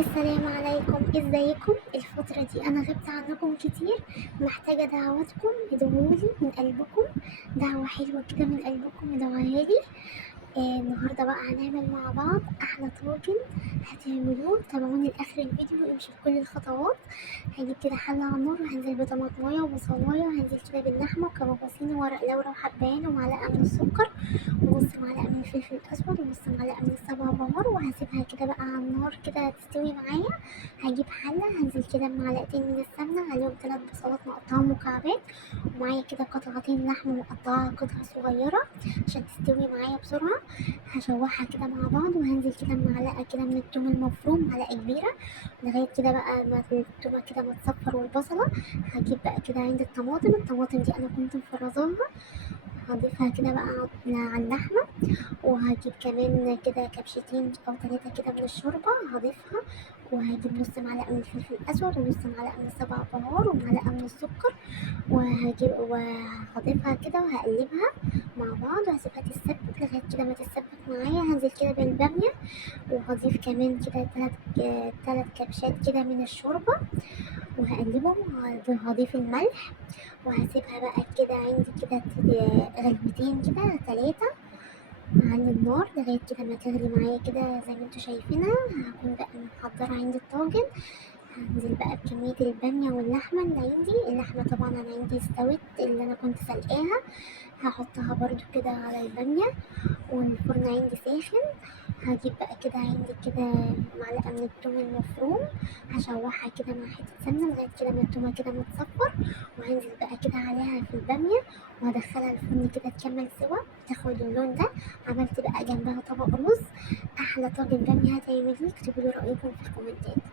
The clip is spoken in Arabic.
السلام عليكم، ازيكم؟ الفترة دي انا غبت عنكم كتير، محتاجة دعواتكم. ادعولي من قلبكم دعوة حلوة كده من قلبكم، ادعوها لي. النهاردة بقى هنعمل مع بعض احلى طاجن هتعملوه. تابعوني لاخر الفيديو وامشوا في كل الخطوات. هجيب كده حلة على النار وهنزل بطماطمايه وبصلايه، وهنزل كده باللحمة وكباباسين وورق لورا وحبهان ومعلقة من السكر ونص معلقة من الفلفل الأسود ونص معلقة من السبع بهار، وهسيبها كده بقى على النار كده تستوي معايا. هجيب حلة هنزل كده بمعلقتين من السمنة، عليهم 3 بصلات مقطعة مكعبات، ومعايا كده قطعتين لحمة مقطعة قطع صغيرة عشان تستوي معايا بسرعة. هشوحها كده مع بعض، وهنزل كده بمعلقة كده من التوم المفروم، معلقة كبيرة، لغاية كده بقى ما التومة كده ما تصفر والبصلة. هجيب بقى كده عند الطماطم دي أنا كنت مفرزاها، هضيفها كده بقى على اللحمة. وهجيب كمان كده كبشتين أو 3 كده من الشوربة هضيفها، وهجيب نص معلقة من الفلفل الأسود ونص معلقة من السبع بهار ومعلقة من السكر، وهضيفها كده وهقلبها مع بعض، وهسيبها تتسبك لغاية كده ما تتسبك معايا. هنزل كده بالبامية، وهضيف كمان كده 3 كبشات كده من الشوربة وهقلبهم، وهضيف الملح، وهسيبها بقى كده عندي كده غلوتين كده 3 على النار لغاية كده ما تغلي معايا كده زي ما انتوا شايفينها. هكون بقى محضرة عندي الطاجن. هنزل بقى بكمية البامية واللحمة اللي عندي. اللحمة طبعا انا عندي استوت اللي انا كنت سلقاها، هحطها برضو كده على البامية، والفرن عندي ساخن. هجيب بقى كده عندي كده معلقة من التوم المفروم، هشوحها كده مع حتة سمنة لغاية كده ما التومة كده متصفر، وهنزل بقى كده عليها في البامية وهدخلها الفرن كده تكمل سوا تاخد اللون ده. عملت بقى جنبها طبق رز. احلى طاجن بامية هتعمليه، اكتبوا لي رأيكم في الكومنتات.